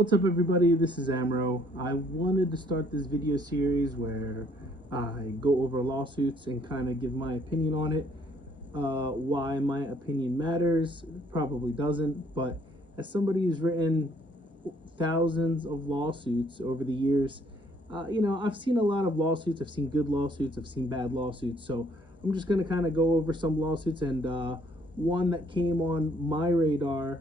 What's up, everybody? This is Amro. I wanted to start this video series where I go over lawsuits and kind of give my opinion on it. Why my opinion matters probably doesn't, but as somebody who's written thousands of lawsuits over the years, I've seen a lot of lawsuits. I've seen good lawsuits, I've seen bad lawsuits. So I'm just going to kind of go over some lawsuits, and one that came on my radar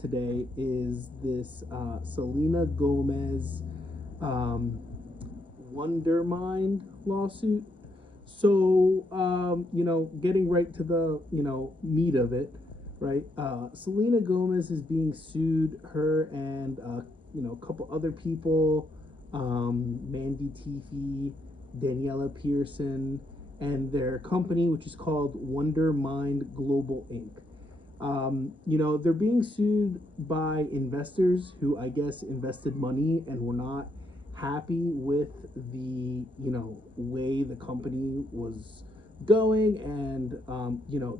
today is this Selena Gomez Wondermind lawsuit. So, getting right to the, meat of it, right? Selena Gomez is being sued, her and, a couple other people, Mandy Teefey, Daniella Pierson, and their company, which is called Wondermind Global Inc. They're being sued by investors who, I guess, invested money and were not happy with the, way the company was going, and,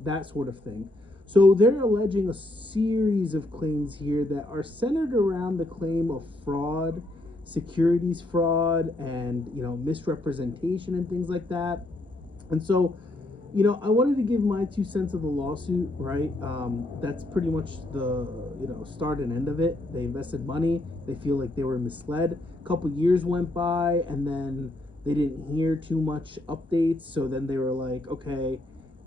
that sort of thing. So they're alleging a series of claims here that are centered around the claim of fraud, securities fraud, and, misrepresentation and things like that. And so, I wanted to give my 2 cents of the lawsuit, right? That's pretty much the, start and end of it. They invested money. They feel like they were misled. A couple years went by, and then they didn't hear too much updates. So then they were like, okay,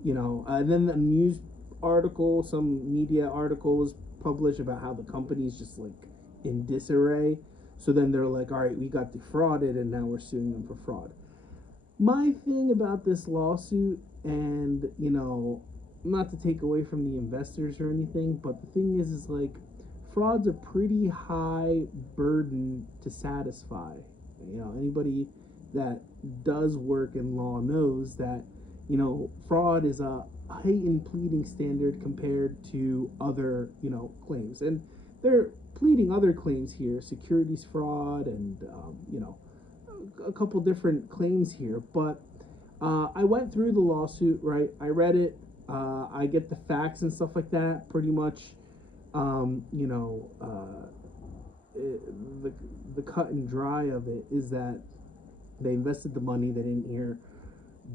and then a news article, some media article was published about how the company's just like in disarray. So then they're like, all right, we got defrauded, and now we're suing them for fraud. My thing about this lawsuit, and not to take away from the investors or anything, but the thing is like, fraud's a pretty high burden to satisfy. Anybody that does work in law knows that fraud is a heightened pleading standard compared to other claims, and they're pleading other claims here, securities fraud, and a couple different claims here. But I went through the lawsuit, right? I read it. I get the facts and stuff like that. Pretty much, the cut and dry of it is that they invested the money. They didn't hear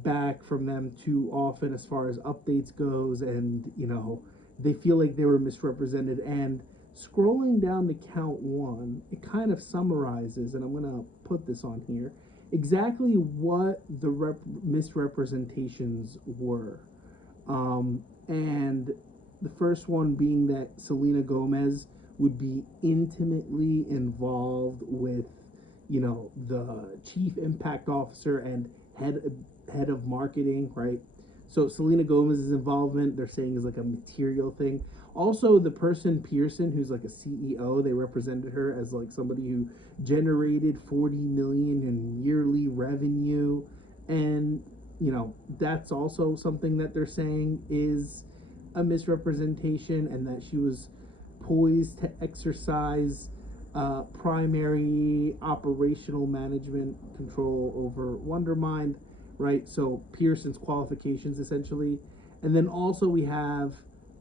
back from them too often as far as updates goes, and they feel like they were misrepresented. And scrolling down to count one, it kind of summarizes, and I'm going to put this on here, exactly what the misrepresentations were. And the first one being that Selena Gomez would be intimately involved with, the chief impact officer and head of marketing, right? So Selena Gomez's involvement, they're saying, is like a material thing. Also, the person Pierson, who's like a CEO, they represented her as like somebody who generated 40 million in yearly revenue, and that's also something that they're saying is a misrepresentation, and that she was poised to exercise primary operational management control over Wondermind, right? So Pierson's qualifications essentially. And then also we have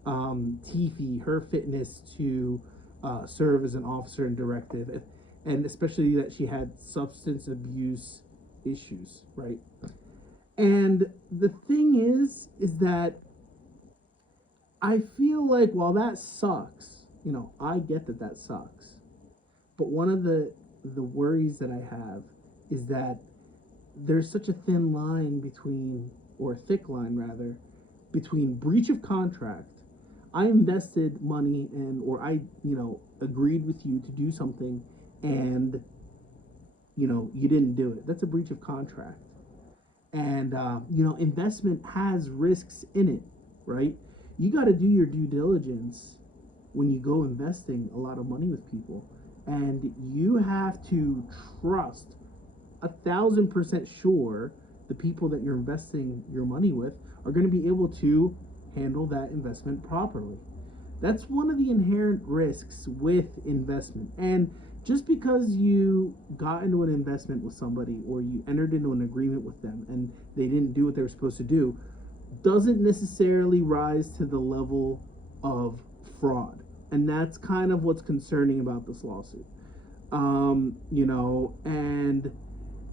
Teefey, her fitness to serve as an officer and directive, and especially that she had substance abuse issues, right? And the thing is that I feel like, while that sucks, I get that sucks, but one of the worries that I have is that there's such a thin line between, or a thick line rather, between breach of contract. I invested money, or I, agreed with you to do something, and, you didn't do it. That's a breach of contract. And, investment has risks in it, right? You got to do your due diligence when you go investing a lot of money with people. And you have to trust 1,000% sure the people that you're investing your money with are going to be able to handle that investment properly. That's one of the inherent risks with investment. And just because you got into an investment with somebody, or you entered into an agreement with them and they didn't do what they were supposed to do, doesn't necessarily rise to the level of fraud. And that's kind of what's concerning about this lawsuit. And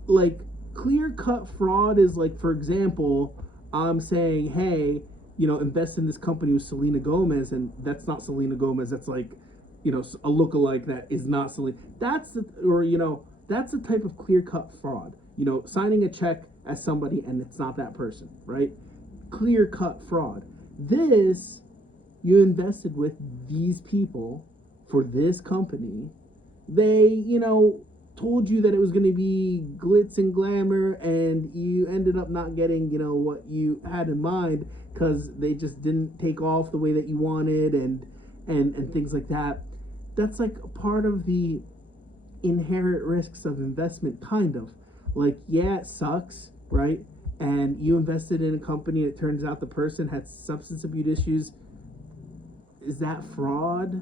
like clear cut fraud is like, for example, I'm saying, hey, invest in this company with Selena Gomez, and that's not Selena Gomez. That's like, a lookalike that is not Selena. That's the type of clear cut fraud. Signing a check as somebody and it's not that person, right? Clear cut fraud. This, you invested with these people for this company. They, told you that it was going to be glitz and glamour, and you ended up not getting, what you had in mind because they just didn't take off the way that you wanted, and things like that. That's like a part of the inherent risks of investment, kind of. Like, yeah, it sucks, right? And you invested in a company, and it turns out the person had substance abuse issues. Is that fraud?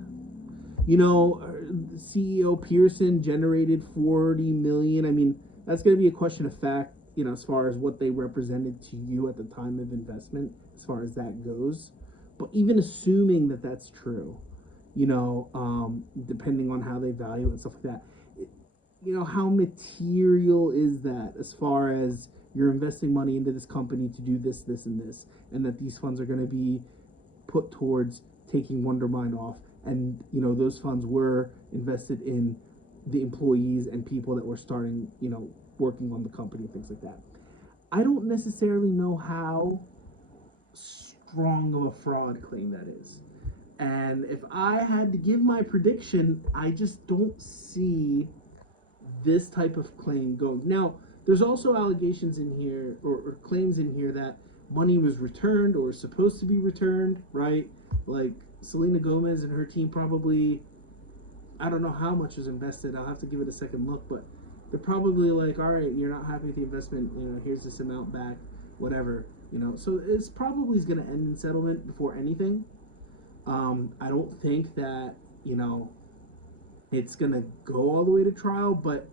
CEO Pierson generated 40 million. I mean, that's going to be a question of fact, as far as what they represented to you at the time of investment, as far as that goes. But even assuming that that's true, depending on how they value it and stuff like that, how material is that as far as you're investing money into this company to do this, this, and this, and that these funds are going to be put towards taking Wondermind off. And, those funds were invested in the employees and people that were starting, working on the company, things like that. I don't necessarily know how strong of a fraud claim that is. And if I had to give my prediction, I just don't see this type of claim going. Now, there's also allegations in here, or claims in here, that money was returned or was supposed to be returned, right? Like, Selena Gomez and her team probably, I don't know how much was invested. I'll have to give it a second look, but they're probably like, all right, you're not happy with the investment, here's this amount back, whatever, So it's probably going to end in settlement before anything. I don't think that, it's going to go all the way to trial, but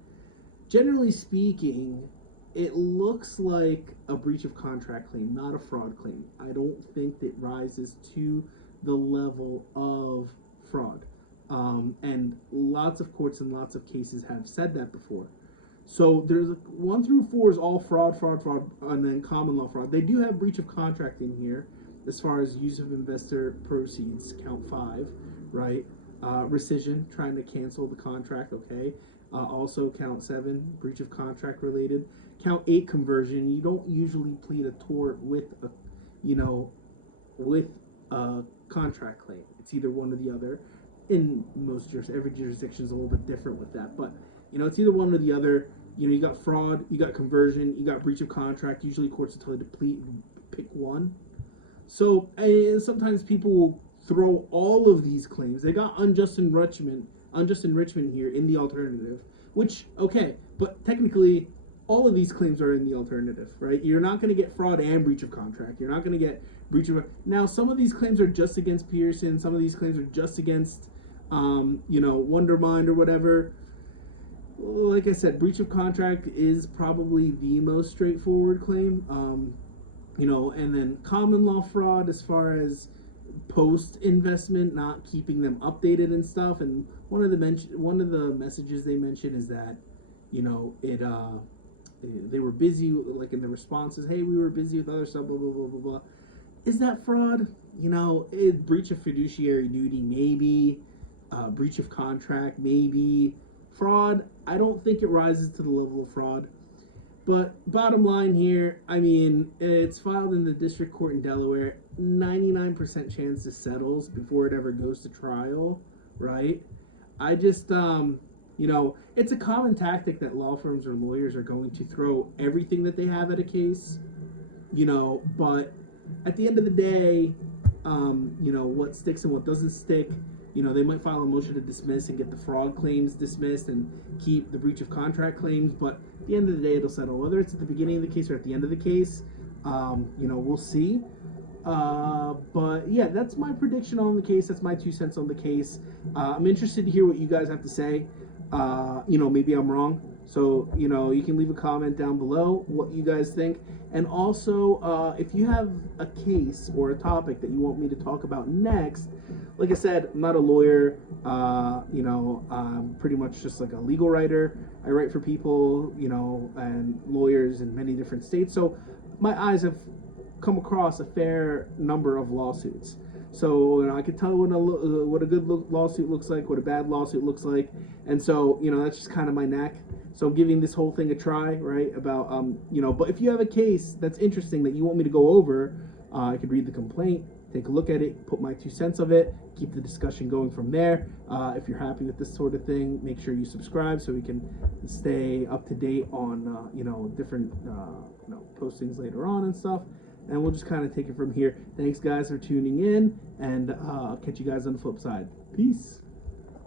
generally speaking, it looks like a breach of contract claim, not a fraud claim. I don't think that rises to the level of fraud. And lots of courts and lots of cases have said that before. So there's 1 through 4 is all fraud, and then common law fraud. They do have breach of contract in here as far as use of investor proceeds, count 5, right? Rescission, trying to cancel the contract, okay? Also count 7, breach of contract related. Count 8, conversion. You don't usually plead a tort with a, with a contract claim. It's either one or the other. In most every jurisdiction is a little bit different with that, but it's either one or the other. You got fraud, you got conversion, you got breach of contract. Usually courts will tell you to pick one. So sometimes people will throw all of these claims. They got unjust enrichment here in the alternative, which, okay, but technically all of these claims are in the alternative, right? You're not going to get fraud and breach of contract. You're not going to get breach of... Now, some of these claims are just against Pierson. Some of these claims are just against, Wondermind or whatever. Like I said, breach of contract is probably the most straightforward claim. And then common law fraud, as far as post-investment, not keeping them updated and stuff. And one of the messages they mention is that, they were busy, like in the responses, hey, we were busy with other stuff, blah, blah, blah, blah, blah. Is that fraud? Breach of fiduciary duty, maybe. Breach of contract, maybe. Fraud, I don't think it rises to the level of fraud. But bottom line here, it's filed in the district court in Delaware. 99% chance it settles before it ever goes to trial, right? I just, it's a common tactic that law firms or lawyers are going to throw everything that they have at a case, but at the end of the day, what sticks and what doesn't stick. They might file a motion to dismiss and get the fraud claims dismissed and keep the breach of contract claims, but at the end of the day, it'll settle. Whether it's at the beginning of the case or at the end of the case, we'll see. But yeah, that's my prediction on the case. That's my 2 cents on the case. I'm interested to hear what you guys have to say. Maybe I'm wrong. So, you know, you can leave a comment down below what you guys think. And also, if you have a case or a topic that you want me to talk about next, like I said, I'm not a lawyer. You know, I'm pretty much just like a legal writer. I write for people, you know, and lawyers in many different states. So my eyes have come across a fair number of lawsuits. So, you know, I could tell what a good lawsuit looks like, what a bad lawsuit looks like, and so, you know, that's just kind of my knack. So I'm giving this whole thing a try, right? About you know, but if you have a case that's interesting that you want me to go over, I could read the complaint, take a look at it, put my 2 cents of it, keep the discussion going from there. If you're happy with this sort of thing, make sure you subscribe so we can stay up to date on you know, different you know, postings later on and stuff. And we'll just kind of take it from here. Thanks, guys, for tuning in, and I'll catch you guys on the flip side. Peace.